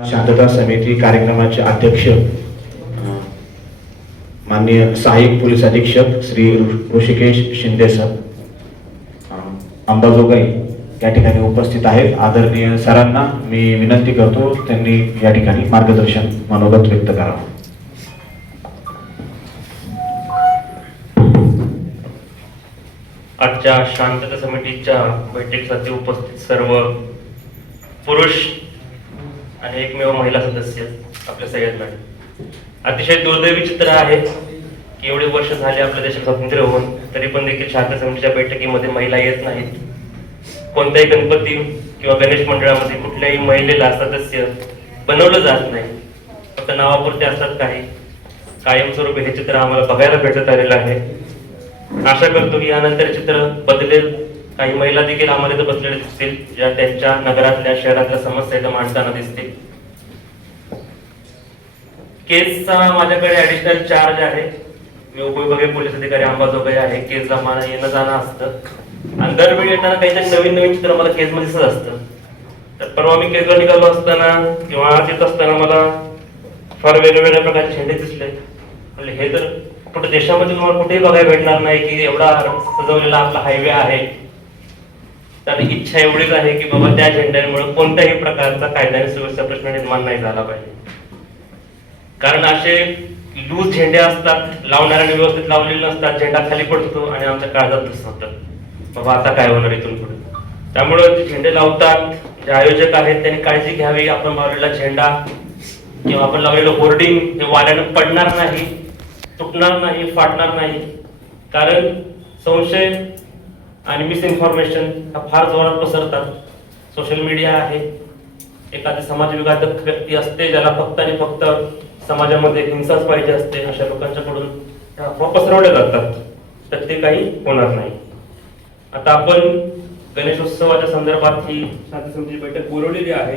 शांतता समिती कार्यक्रमाचे अध्यक्ष माननीय सहाय्यक पोलीस अधीक्षक श्री ऋषिकेश शिंदे सर अंबाजोगाई या ठिकाणी उपस्थित आहेत. आदरणीय सरांना मी विनंती करतो त्यांनी या ठिकाणी मार्गदर्शन मनोगत व्यक्त करावं आजच्या शांतता समितीच्या बैठकीसाठी उपस्थित सर्व पुरुष आणि एकमेव महिला सदस्य आपल्या सगळ्यात मॅडम अतिशय दुर्दैवी चित्र आहे की एवढे वर्ष झाले आपल्या देशात स्वातंत्र्य होऊन तरी पण देखील शांतता समितीच्या बैठकीमध्ये महिला येत नाहीत. कोणत्याही गणपती किंवा गणेश मंडळामध्ये कुठल्याही महिलेला सदस्य बनवलं जात नाही. फक्त नावापुरते असतात काही. कायमस्वरूपी हे चित्र आम्हाला बघायला भेटत आलेलं आहे. आशा करतो की यानंतर चित्र बदलेल. काही महिला देखील आम्हाला इथं बसलेल्या दिसतील ज्या त्यांच्या नगरातल्या शहरातल्या समस्या इथं मांडताना दिसतील. केसचा माझ्याकडे ऍडिशनल चार्ज आहे. मी उपविभागीय पोलीस अधिकारी अंबाजोगाई आहे. केस जमा येणं जाणं असतं. आणि दरवेळी येताना काहीतरी नवीन नवीन चित्र मला केसमध्ये दिसत असतं. तर परवा मी केसवर निघालो असताना किंवा आज येत असताना मला फार वेगवेगळ्या प्रकारचे झेंडे दिसले. म्हणजे हे तर कुठे देशामध्ये तुम्हाला कुठेही बघायला भेटणार नाही की एवढा सजवलेला आपला हायवे आहे. तर इच्छा एवढीच आहे की बाबा त्या झेंड्यांमुळे कोणत्याही प्रकारचा कायदा आणि सुव्यवस्था प्रश्न निर्माण नाही झाला पाहिजे. कारण असे लूज झेंडे असतात लावणाऱ्याने व्यवस्थित लावलेले नसतात झेंडा खाली पडतो आणि आमच्या काळजात दिसतात बाबा आता काय होणार इथून पुढे? त्यामुळे झेंडे लावतात जे आयोजक आहेत त्यांनी काळजी घ्यावी. आपण लावलेला झेंडा किंवा आपण लावलेलं होर्डिंग हे वाऱ्यानं पडणार नाही तुटणार नाही फाटणार नाही. कारण संशय आणि मिसइन्फॉर्मेशन हा फार जोरात पसरतात. सोशल मीडिया आहे. एखादी समाजविघातक व्यक्ती असते ज्याला फक्त आणि फक्त समाजामध्ये हिंसाच पाहिजे असते अशा लोकांच्याकडून त्या अफवा पसरवल्या जातात. तर ते काही होणार नाही. आता आपण गणेशोत्सवाच्या संदर्भात ही शांती समिती बैठक बोलवलेली आहे.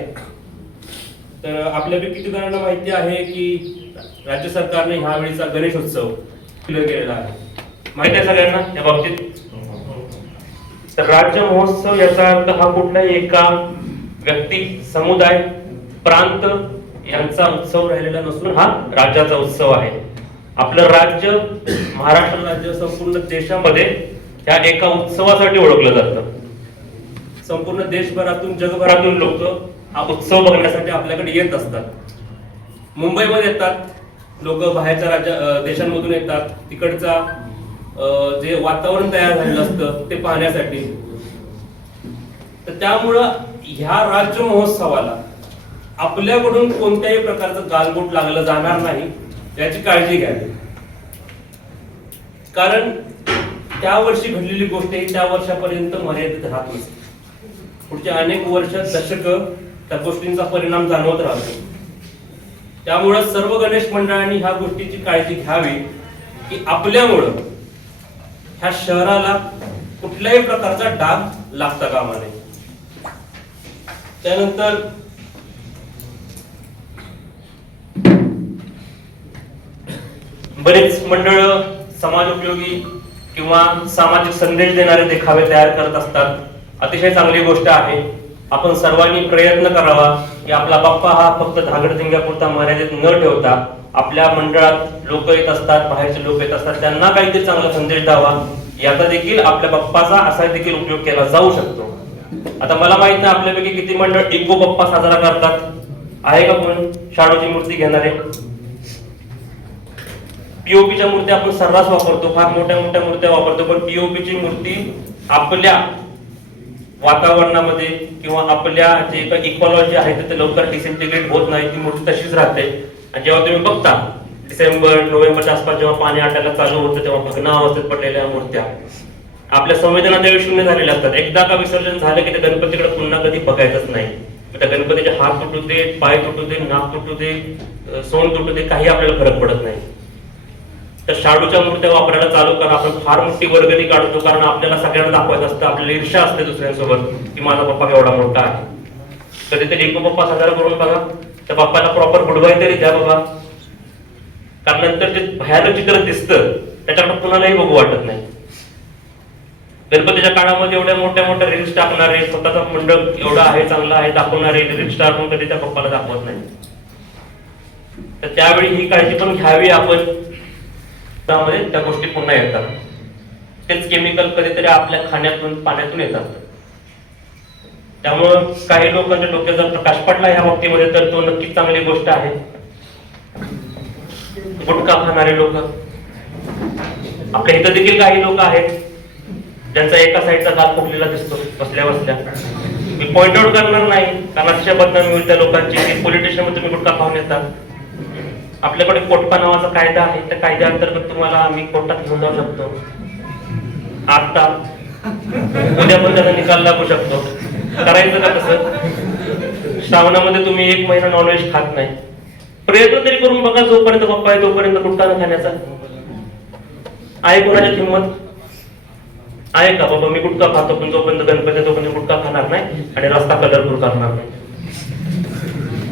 तर आपल्यापैकी किती जणांना माहिती आहे की राज्य सरकारने ह्या वेळीचा गणेशोत्सव क्लिअर केलेला आहे? माहिती आहे सगळ्यांना? या बाबतीत? तर राज्य महोत्सव याचा अर्थ हा कुठलाही एका व्यक्ती समुदाय प्रांत यांचा उत्सव राहिलेला नसून हा राज्याचा उत्सव आहे. आपलं राज्य महाराष्ट्र राज्य संपूर्ण देशामध्ये ह्या एका उत्सवासाठी ओळखलं जातं. संपूर्ण देशभरातून जगभरातून लोक हा उत्सव बघण्यासाठी आपल्याकडे येत असतात. मुंबईमध्ये येतात. लोक बाहेरच्या राज्या देशांमधून येतात. तिकडचा जे वातावरण तयार झालेलं असतं ते पाहण्यासाठी. तर त्यामुळं ह्या राज्य महोत्सवाला आपल्याकडून कोणत्याही प्रकारचं गालबोट लागलं जाणार नाही याची काळजी घ्यावी. कारण त्या वर्षी घडलेली गोष्ट ही त्या वर्षापर्यंत मर्यादित राहत नसते. पुढच्या अनेक वर्ष दशक त्या गोष्टींचा परिणाम जाणवत राहतो. त्यामुळं सर्व गणेश मंडळांनी ह्या गोष्टीची काळजी घ्यावी की आपल्यामुळं ह्या शहराला कुठल्याही प्रकारचा डाग लागता कामा नये. त्यानंतर बरेच मंडळ समाज उपयोगी किंवा सामाजिक संदेश देणारे देखावे तयार करत असतात. अतिशय चांगली गोष्ट आहे. आपण सर्वांनी प्रयत्न करावा की आपला बाप्पा हा फक्त धागडधिंग्यापुरता मर्यादित न ठेवता आपल्या मंडळात लोक येत असतात बाहेरचे लोक येत असतात त्यांना काहीतरी चांगला संदेश द्यावा. याचा देखील आपल्या बाप्पाचा असा देखील उपयोग केला जाऊ शकतो. आता मला माहीत नाही आपल्यापैकी किती मंडळ इको बाप्पा साजरा करतात. आहे का कोण? शाडूची मूर्ती घेणारे. पीओपीच्या मूर्ती आपण सर्रास वापरतो फार मोठ्या मोठ्या मूर्त्या वापरतो पण पीओपीची मूर्ती आपल्या वातावरणामध्ये किंवा आपल्या जे काही इकॉलॉजी आहे ते लवकर डिसइंटिग्रेट होत नाही ती मूर्ती तशीच राहते. आणि जेव्हा तुम्ही बघता डिसेंबर नोव्हेंबरच्या आसपास जेव्हा पाणी आटायला चालू होतं तेव्हा भग्ना अवस्थेत पडलेल्या मूर्त्या. आपल्या संवेदना त्यावेळी शून्य झालेल्या असतात. एकदा का विसर्जन झालं की ते गणपतीकडे पुन्हा कधी बघायचंच नाही. त्या गणपतीचे हात तुटू दे पाय तुटू दे नाक तुटू दे सोन तुटू दे काही आपल्याला फरक पडत नाही. तर शाडूच्या मूर्त्या वापरायला चालू करा. आपण फार मोठी वर्गणी काढतो कारण आपल्याला सगळ्यांना दाखवायचं असतं. आपल्याला ईर्षा असते दुसऱ्यांसोबत की माझा पप्पा केवढा मोठा आहे. कधीतरी एक पप्पा साजरा करून बघा. त्या पप्पाला प्रॉपर बुडवाय तरी द्या बाबा. कारण नंतर जे भयानक चित्र दिसतं. त्याच्याकडे कुणालाही बघू वाटत नाही. गणपतीच्या काळामध्ये एवढ्या मोठ्या मोठ्या रील्स टाकणारे स्वतःचा मंडप एवढा आहे चांगला आहे दाखवणारे रील्स टाकून कधी त्या पप्पाला दाखवत नाही. तर त्यावेळी ही काळजी पण घ्यावी आपण. त्यामध्ये त्या गोष्टी पुन्हा येतात. तेच केमिकल कधीतरी आपल्या खाण्यातून पाण्यातून येतात. त्यामुळं काही लोकांच्या डोक्यात जर प्रकाश पडला ह्या बाबतीमध्ये तर तो नक्कीच चांगली गोष्ट आहे. गुटखा खाणारे लोक. आपल्या इथं देखील काही लोक आहेत ज्यांचा एका साईडचा गाल फुटलेला दिसतो बसल्या बसल्या. मी पॉइंट आउट करणार नाही कारण अतिशय बदनामी होईल त्या लोकांची की पोलीसमध्ये तुम्ही गुटखा खाऊन येतात आपल्याकडे कोटपा नावाचा कायदा आहे त्या कायद्याअंतर्गत तुम्हाला आम्ही कोर्टात घेऊन जाऊ शकतो. आता उद्या पण त्याचा निकाल लागू शकतो. करायचं का कसं श्रावणामध्ये तुम्ही एक महिना नॉनव्हेज खात नाही. प्रयत्न तरी करून बघा जोपर्यंत पप्पा आहे तोपर्यंत कुठला न खाण्याचा. आहे कोणाची किंमत? आहे का? बाबा मी गुटखा खातो पण जोपर्यंत गणपती तोपर्यंत गुटखा खाणार नाही आणि रस्ता कलरफुल करणार नाही.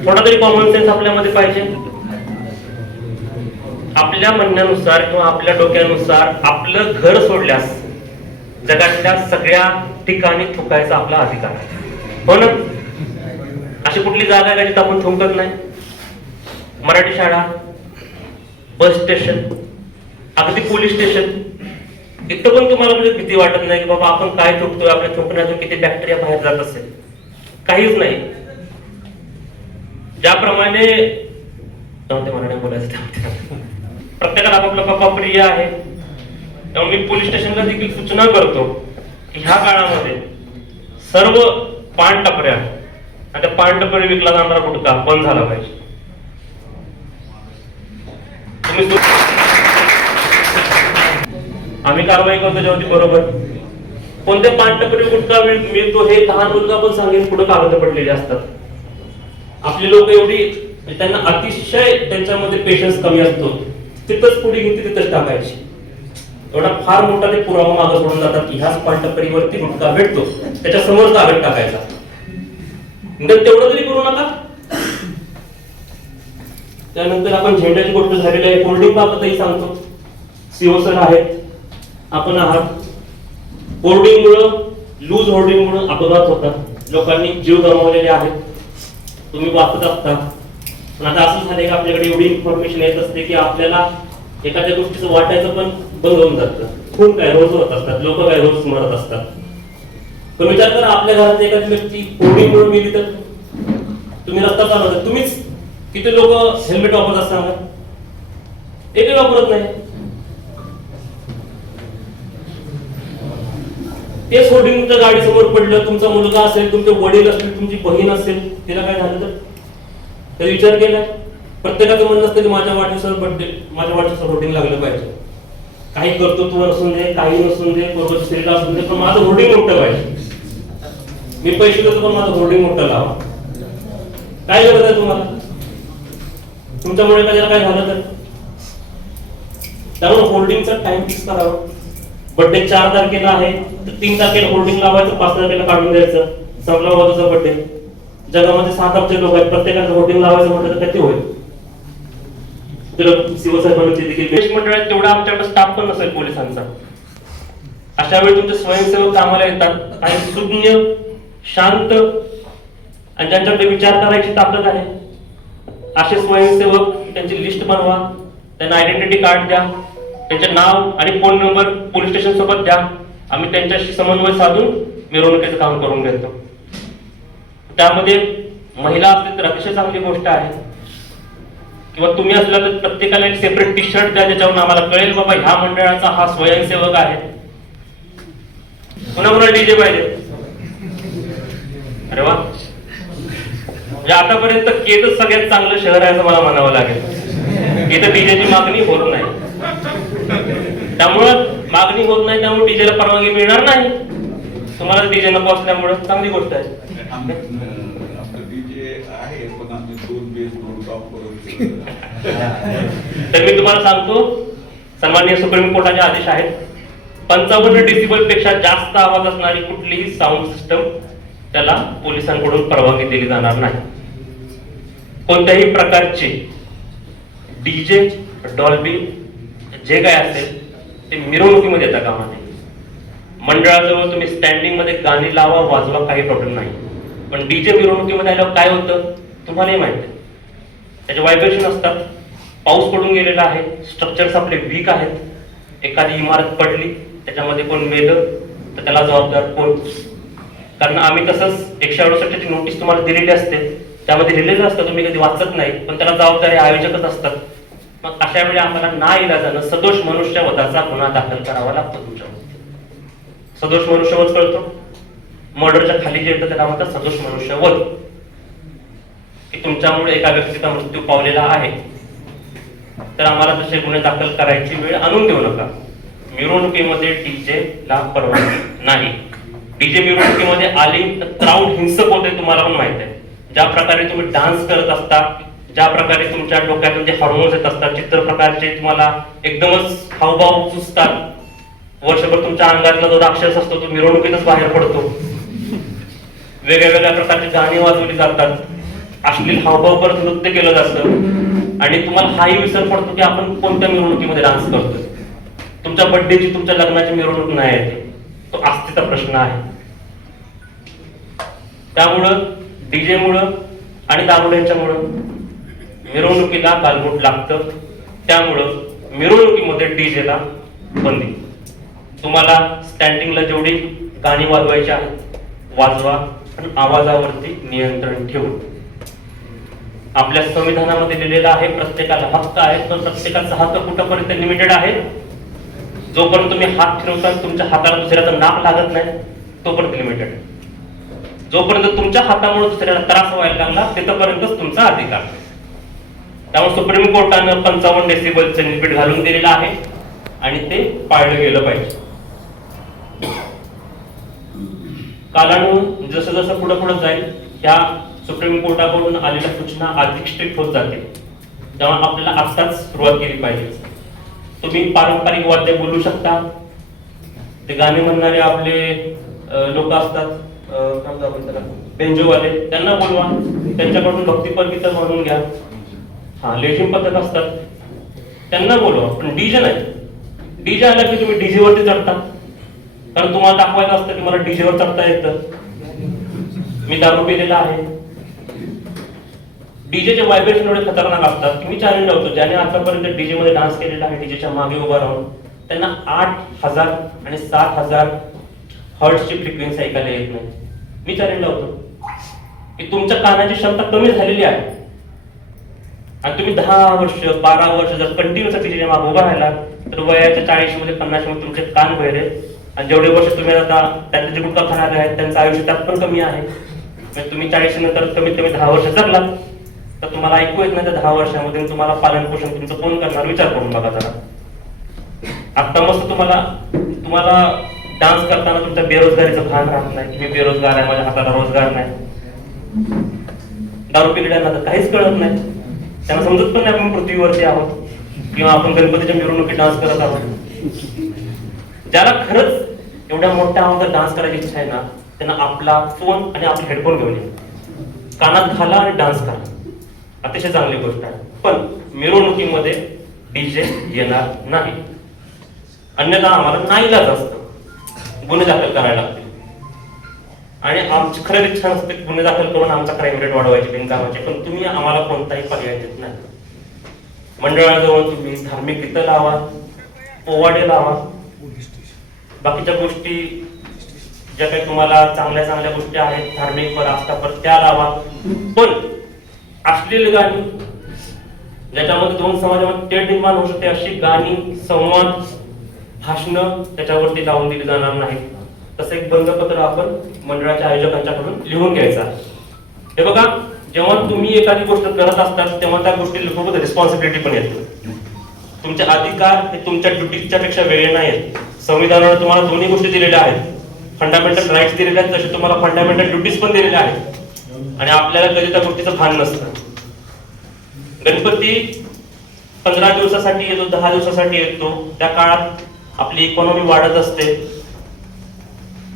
थोडा तरी कॉमन सेन्स आपल्यामध्ये पाहिजे. आपल्या म्हणण्यानुसार किंवा आपल्या डोक्यानुसार आपलं घर सोडल्यास जगातल्या सगळ्या ठिकाणी थुकायचा आपला अधिकार आहे. हो ना? अशी कुठली जागा आहे का जिथं आपण थुंकत नाही? मराठी शाळा बस स्टेशन अगदी पोलीस स्टेशन. इथं पण तुम्हाला म्हणजे भीती वाटत नाही की बाबा आपण काय थुंकतोय आपल्या थुंकण्यातून किती बॅक्टेरिया बाहेर जात असेल. काहीच नाही. ज्याप्रमाणे जाऊ बोलायचं प्रत्येकाला आपापला पप्पा प्रिय आहे. त्यामुळे मी पोलीस स्टेशनला देखील सूचना करतो की ह्या काळामध्ये सर्व पान टपऱ्या. आणि त्या पान टपरी विकला जाणारा गुटखा बंद झाला पाहिजे. आम्ही कारवाई करतो त्याच्यावरती बरोबर. कोणत्या पान टपरी गुटखा मिळतो हे लहान मुलगा पण सांगेल पुढे कागद पडलेले असतात. आपली लोक एवढी त्यांना अतिशय त्यांच्यामध्ये पेशन्स कमी असतो. तिथंच पुढे घेते तिथंच टाकायची. एवढा फार मोठा ते पुरावा मागे सोडून जातात की ह्याच पांटपरीवरती गुटखा भेटतो. त्याच्यासमोर कागद टाकायचा. तर तेवढं तरी करू नका. त्यानंतर आपण झेंड्याची गोष्ट झालेली आहे. होल्डिंग बाबतही सांगतो. सीओ सर आहेत. आपण आहात. होर्डिंग मुळे लूज होर्डिंग मुळे अपघात होतात. लोकांनी जीव गमावलेले आहेत. तुम्ही वाचत असता. पण आता असं झालंय की आपल्याकडे एवढी इन्फॉर्मेशन येत असते की आपल्याला एखाद्या गोष्टीचं वाटायचं पण बंद होऊन जातं. खूप काय रोज होत असतात. लोक काय रोज मरत असतात. तर विचार करा आपल्या घरात एखादी व्यक्ती कोणी मुळे गेली तर? तुम्ही रस्ता चालवता तुम्हीच किती लोक हेल्मेट वापरत असणार एकही वापरत नाही. तेच होर्डिंग तुमच्या गाडी समोर पडलं तुमचा मुलगा असेल तुमचे वडील असतील तुमची बहीण असेल तिला काय झालं तर? त्याचा विचार केला. प्रत्येकाचं म्हणणं असतं की माझ्या वाढदिवसावर बड्डे माझ्या वाढदिवसावर होर्डिंग लागलं पाहिजे. काही कर्तृत्व नसून दे काही नसून दे बरोबर शरीर असून दे पण माझं होर्डिंग मोठं पाहिजे. मी पैसे देतो पण माझं होर्डिंग मोठं लावा काय गरज आहे तुम्हाला? तुमच्यामुळे माझ्याला काय झालं तर? त्यामुळे होर्डिंगचा टाइम फिक्स करावा. बर्थडे चार तारखेला आहे तर तीन तारखेला होर्डिंग लावायचं पाच तारखेला काढून द्यायचं. संपला वाजूचा बर्थडे जगामध्ये सात अब्ज लोक आहेत प्रत्येकाचं होर्डिंग लावायचं म्हटलं तर किती होईल? शिवसाहेबांनी देश मंडळात तेवढा आमच्याकडे स्टाफ पण नसेल पोलिसांचा. अशा वेळी तुमचे स्वयंसेवक कामाला येतात. आणि सुज्ञ शांत आणि ज्यांच्याकडे विचार करायची ताकद आहे असे स्वयंसेवक त्यांची लिस्ट बनवा त्यांना आयडेंटिटी कार्ड द्या त्यांचे नाव आणि फोन नंबर पोलीस स्टेशन सोबत द्या. आम्ही त्यांच्याशी समन्वय साधून मिरवणुकीचं काम करून घेतो. त्यामध्ये महिला असली तर अतिशय चांगली गोष्ट आहे. किंवा तुम्ही असला तर प्रत्येकाला एक सेपरेट टी शर्ट द्या ज्याच्यावरून आम्हाला कळेल बाबा ह्या मंडळाचा हा स्वयंसेवक आहे. पुन्हा पुन्हा डीजे पाहिजे. अरे वा. म्हणजे आतापर्यंत केतच सगळ्यात चांगलं शहर आहे असं मला म्हणावं लागेल. इथं डीजेची मागणी होत नाही. त्यामुळं मागणी होत नाही त्यामुळे डीजेला परवानगी मिळणार नाही. तुम्हाला डीजे नको असल्यामुळं चांगली गोष्ट आहे. तर मी तुम्हाला सांगतो सन्माननीय सुप्रीम कोर्टाचे आदेश आहेत. पंचावन्न डेसिबलपेक्षा जास्त आवाज असणारी कुठलीही साऊंड सिस्टम त्याला पोलिसांकडून परवानगी दिली जाणार नाही. कोणत्याही प्रकारचे डीजे डॉल्बी जे काय असेल ते मिरवणुकीमध्ये येता कामा नये मंडळाजवळ तुम्ही स्टँडिंगमध्ये गाणी लावा वाजवा काही प्रॉब्लेम नाही. पण डीजे मिरवणुकीमध्ये आल्यावर काय होतं? तुम्हालाही माहिती आहे. त्याचे व्हायब्रेशन असतात. पाऊस पडून गेलेला आहे. स्ट्रक्चर्स आपले वीक आहेत. एखादी इमारत पडली त्याच्यामध्ये कोण मेलं तर त्याला जबाबदार कोण? कारण आम्ही तसंच एकशे अडुसष्टची नोटीस तुम्हाला दिलेली असते. त्यामध्ये लिहिलेलं असतं तुम्ही कधी वाचत नाही पण त्याला जबाबदारी आयोजकच असतात. मग अशा वेळी आम्हाला ना इलाजानं सदोष मनुष्यवधाचा गुन्हा दाखल करावा लागतो तुमच्यावर सदोष मनुष्यवध कळतो. मर्डरच्या खाली जे येतं त्याला म्हणतात सदोष मनुष्यवध की तुमच्यामुळे एका व्यक्तीचा मृत्यू पावलेला आहे. तर आम्हाला तसे गुन्हे दाखल करायची वेळ आणून देऊ नका. मिरवणुकीमध्ये डीजे ला परवानगी नाही. बीजेपी मिरवणुकीमध्ये आली तर क्राऊड हिंसक होते तुम्हाला पण माहीत आहे. ज्या प्रकारे तुम्ही डान्स करत असता ज्या प्रकारे तुमच्या डोक्यातून जे हॉर्मोन्स येत असतात चित्र प्रकारचे तुम्हाला एकदमच हावभाव सुचतात. वर्षभर तुमच्या अंगातला जो राक्षस असतो तो मिरवणुकीतच बाहेर पडतो. वेगळ्या वेगळ्या प्रकारची गाणी वाजवली जातात. अश्लील हावभाव परत नृत्य केलं जातं. आणि तुम्हाला हाही विसर पडतो की आपण कोणत्या मिरवणुकीमध्ये डान्स करतोय. तुमच्या बर्थडेची तुमच्या लग्नाची मिरवणूक नाही आहे. तो आस्थेचा प्रश्न आहे. त्यामुळं डीजे मुळं आणि दारुड्यांच्यामुळं मिरवणुकीला गालबोट लागतं. त्यामुळं मिरवणुकीमध्ये डीजेला बंदी. तुम्हाला स्टँडिंगला जेवढी गाणी वाजवायची आहेत वाजवा आणि आवाजावरती नियंत्रण ठेवून आपल्या संविधानामध्ये लिहिलेलं आहे प्रत्येकाला हक्क आहे पण प्रत्येकाचा हक्क कुठपर्यंत लिमिटेड आहे? जोपर्यंत तुम्ही हात फिरवता तुमच्या हाताला दुसऱ्याचं नाक लागत नाही तोपर्यंत लिमिटेड जोपर्यंत तुमच्या हातामुळे दुसऱ्याला त्रास व्हायला लागला तिथपर्यंतच तुमचा अधिकार त्यामुळे सुप्रीम कोर्टानं पंचावन्न डेसिबलचं लिमिट घालून दिलेलं आहे आणि ते पाळलं गेलं पाहिजे. कालानुग जसं जसं पुढे पुढे जाईल ह्या सुप्रीम कोर्टाकडून आलेल्या सूचना अधिक स्ट्रिक्ट होत जातील. तेव्हा आपल्याला आत्ताच सुरुवात केली पाहिजे. तुम्ही पारंपरिक वाद्य बोलू शकता. ते गाणे म्हणणारे आपले लोक असतात. बेंजोवाले. त्यांना बोलवा. त्यांच्याकडून भक्तीपर गीत म्हणून घ्या. हा लेझिम पद्धत असतात. त्यांना बोलवा. पण डीजे नाही. डीजे आला की तुम्ही डीजे वरती चढता. कारण तुम्हाला दाखवायचं असतं की मला डीजे वर चढता येतं. मी दारू पिलेला आहे. डीजेचे व्हायब्रेशन एवढे खतरनाक असतात. की मी चॅलेंज लावतो ज्याने आतापर्यंत डीजे मध्ये डान्स केलेला आहे डीजेच्या मागे उभा राहून त्यांना आठ हजार आणि सात हजार हर्ट्सची फ्रिक्वेन्सी ऐकायला येत नाही. मी चॅलेंज लावतो. की तुमच्या कानाची क्षमता कमी झालेली आहे. आणि तुम्ही दहा वर्ष बारा वर्ष जर कंटिन्युअस डीजेच्या मागे उभा राहिला तर वयाच्या चाळीसमध्ये पन्नासमध्ये तुमचे कान भैरे आणि जेवढे वर्ष तुम्ही आता त्यातले जे गुटखा खाणारे आहेत त्यांचं आयुष्य त्यात पण कमी आहे. म्हणजे तुम्ही चाळीस नंतर कमीत कमी दहा वर्ष जगलात. तर तुम्हाला ऐकू येत नाही तर दहा वर्षामध्ये तुम्हाला पालन पोषण तुमचं कोण करणार? विचार करून बघा जरा. आता मस्त तुम्हाला तुम्हाला डान्स करताना तुमच्या बेरोजगारीचं भान राहत नाही. मी बेरोजगार आहे माझ्या हाताला रोजगार नाही. दारू पिलेल्यांना तर काहीच कळत नाही. त्यांना समजत पण नाही आपण पृथ्वीवरती आहोत. किंवा आपण गणपतीच्या मिरवणुकीत डान्स करत आहोत. ज्याला खरंच एवढ्या मोठ्या आवाजात डान्स करायची इच्छा आहे ना त्यांना आपला फोन आणि आपला हेडफोन घेऊन ये. कानात घाला आणि डान्स करा. अतिशय चांगली गोष्ट आहे. पण मिरवणुकीमध्ये डीजे येणार नाही. अन्यथा आम्हाला नाईलाज असतं. गुन्हे दाखल करायला लागतील. आणि आमची खरं इच्छा नसते गुन्हे दाखल करून आमचा क्राईम रेट वाढवायची बिनकामाची. पण तुम्ही आम्हाला कोणताही पर्याय देत नाही. मंडळाजवळ तुम्ही धार्मिक गीतं लावा पोवाडे लावा. बाकीच्या गोष्टी ज्या काही तुम्हाला चांगल्या चांगल्या गोष्टी आहेत धार्मिक वर आस्थापर त्या लावा. पण असलेली गाणी. ज्याच्यामध्ये दोन समाजामध्ये तेढ निर्माण होऊ शकते अशी गाणी संवाद भाषणं त्याच्यावरती लावून दिली जाणार नाहीत. तसं एक बंधपत्र आपण मंडळाच्या आयोजकांच्याकडून लिहून घ्यायचा हे बघा जेव्हा तुम्ही एखादी गोष्ट करत असतात तेव्हा त्या गोष्टी रिस्पॉन्सिबिलिटी पण येते. तुमचे अधिकार हे तुमच्या ड्युटीच्या पेक्षा वेगळे नाहीत. संविधानाने तुम्हाला दोन्ही गोष्टी दिलेल्या आहेत. फंडामेंटल राईट्स दिलेल्या आहेत तसे तुम्हाला फंडामेंटल ड्युटीज पण दिलेल्या आहेत. आणि आपल्याला कधी त्या गोष्टीचं भान नसतं. गणपती पंधरा दिवसासाठी येतो दहा दिवसासाठी येतो. त्या काळात आपली इकॉनॉमी वाढत असते.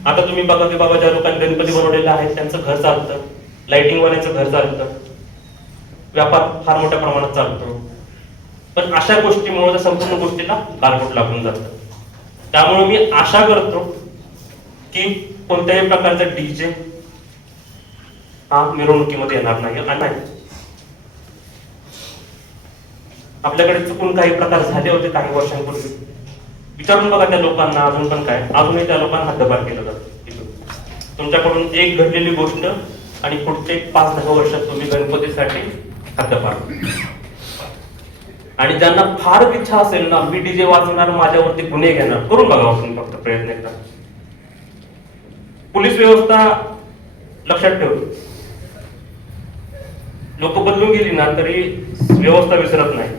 आता तुम्ही बघा की बाबा ज्या लोकांनी गणपती बनवलेला आहे त्यांचं घर चालतं. लाइटिंग वाल्याचं घर चालतं. व्यापार फार मोठ्या प्रमाणात चालतो. पण अशा गोष्टीमुळे त्या संपूर्ण गोष्टीला गालबोट लागून जातं. त्यामुळे मी आशा करतो की कोणत्याही प्रकारचा डीजे हा मिरवणुकीमध्ये येणार नाही नाही? आपल्याकडे चुकून काही प्रकार झाले होते काही वर्षांपूर्वी? विचारून बघा त्या लोकांना अजून पण काय. अजूनही त्या लोकांना हद्दपार केलं जातं तुमच्याकडून एक घडलेली गोष्ट आणि पुढचे पाच दहा वर्षात तुम्ही गणपतीसाठी हद्दपार आणि ज्यांना फार इच्छा असेल ना मी डीजे वाजवणार माझ्यावरती गुन्हे घेणार करून बघा तुम्ही फक्त प्रयत्न एकदा. पोलीस व्यवस्था लक्षात ठेव. लोक बदलून गेली ना तरी व्यवस्था विसरत नाही.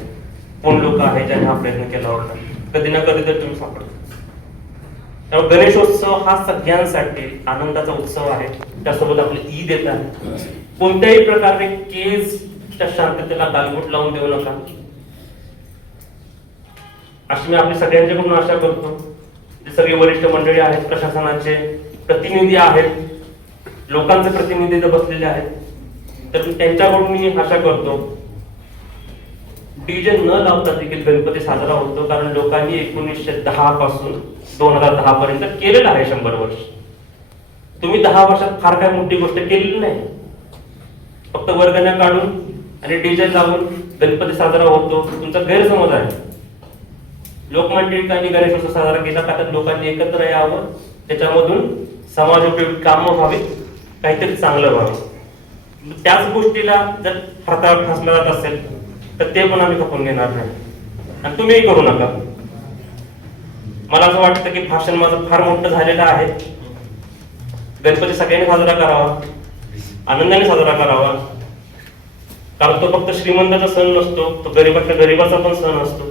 कोण लोक आहे ज्यांनी हा प्रयत्न केला होता? कधी ना कधी तर तुम्ही सापडत. त्यामुळे गणेशोत्सव हा सगळ्यांसाठी आनंदाचा उत्सव आहे. त्यासोबत आपली ईद येत आहे. कोणत्याही प्रकारे केसच्या शांततेला गालबोट लावून देऊ नका. अशी मी आपली सगळ्यांच्याकडून आशा करतो. जे सगळे वरिष्ठ मंडळी आहेत प्रशासनाचे प्रतिनिधी आहेत लोकांचे प्रतिनिधी बसलेले आहेत. तर मी त्यांच्याकडून मी आशा करतो. डीजे न लावता देखील गणपती साजरा होतो कारण लोकांनी एकोणीसशे दहा पासून दोन हजार दहा पर्यंत केलेलं आहे शंभर वर्ष. तुम्ही दहा वर्षात फार काय मोठी गोष्ट केलेली नाही. फक्त वर्गण्या काढून आणि डीजे लावून गणपती साजरा होतो तुमचा गैरसमज आहे. लोकमान्य टिळकांनी गणेशोत्सव साजरा केला का तर लोकांनी एकत्र यावं त्याच्यामधून समाज उपयोगी कामं व्हावी काहीतरी चांगलं व्हावं. त्याच गोष्टीला जर हातावर फासला जात असेल तर ते पण आम्ही खपून घेणार नाही. आणि तुम्हीही करू नका. मला असं वाटतं की भाषण माझं फार मोठं झालेलं आहे. गणपती सगळ्यांनी साजरा करावा. आनंदाने साजरा करावा. कारण तो फक्त श्रीमंताचा सण नसतो तो गरीबातल्या गरीबाचा पण सण असतो.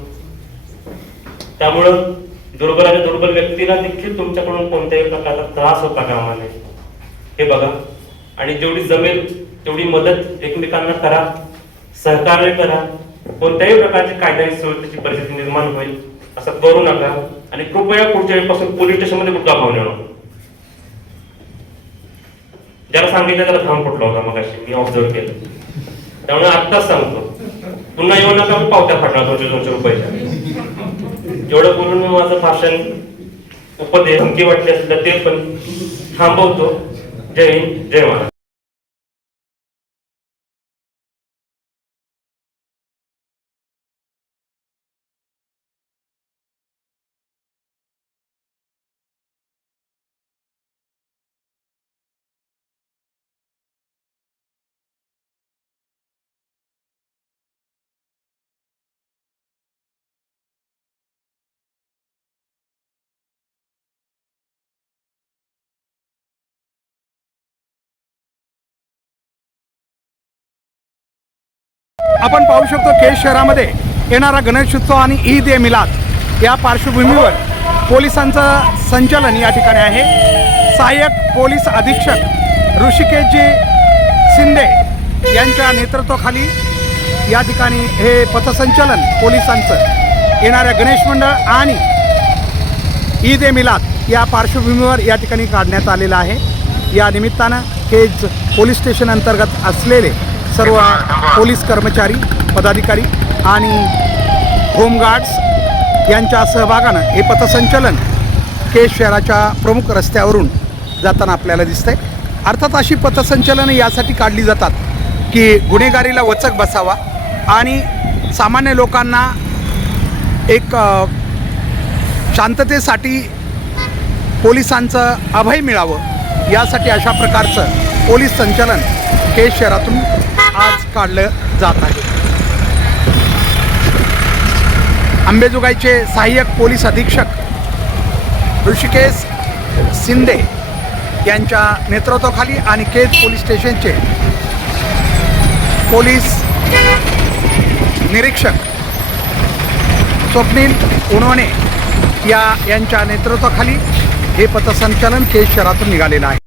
त्यामुळं दुर्बल आणि दुर्बल व्यक्तीला देखील तुमच्याकडून कोणत्याही प्रकारचा त्रास होता कामा नये. हे बघा. आणि जेवढी जमेल तेवढी मदत एकमेकांना करा सहकार्य करा. कोणत्याही प्रकारची कायद्याची सुरक्षेची परिस्थिती निर्माण होईल असं करू नका. आणि कृपया पुढच्या वेळेपासून पोलीस स्टेशनमध्ये कुठला भाव नेऊ ज्याला सांगितलं त्याला थांब फुटला होता मग मी ऑब्झर्व केलं. त्यामुळे आत्ताच सांगतो. पुन्हा येऊ नका मी पावत्या फाटणार दोनशे दोनशे रुपयाच्या. एवढं बोलून मी माझं भाषण उपदेश धमकी वाटली असेल तर ते पण थांबवतो. जय हिंद जय महाराज आपण पाहू शकतो केज शहरामध्ये येणारा गणेशोत्सव आणि ईद ए मिलाद. या पार्श्वभूमीवर पोलिसांचं संचलन या ठिकाणी आहे. सहाय्यक पोलीस अधीक्षक ऋषिकेशजी शिंदे यांच्या नेतृत्वाखाली या ठिकाणी हे पथसंचलन पोलिसांचं येणाऱ्या गणेश मंडळ आणि ईद ए मिलाद या पार्श्वभूमीवर या ठिकाणी काढण्यात आलेलं आहे. या निमित्तानं केज पोलीस स्टेशन अंतर्गत असलेले सर्व पोलीस कर्मचारी पदाधिकारी आणि होमगार्ड्स यांच्या सहभागानं हे पथसंचलन केश शहराच्या प्रमुख रस्त्यावरून जाताना आपल्याला दिसतंय. अर्थात अशी पथसंचलनं यासाठी काढली जातात की गुन्हेगारीला वचक बसावा आणि सामान्य लोकांना एक शांततेसाठी पोलिसांचं अभय मिळावं यासाठी अशा प्रकारचं पोलीस संचलन केश शहरातून आज काढलं जात आहे. अंबेजोगाईचे सहाय्यक पोलीस अधीक्षक ऋषिकेश शिंदे यांच्या नेतृत्वाखाली आणि केज पोलीस स्टेशनचे पोलीस निरीक्षक स्वप्नील उणवणे या यांच्या नेतृत्वाखाली हे पथसंचलन केज शहरातून निघालेलं आहे.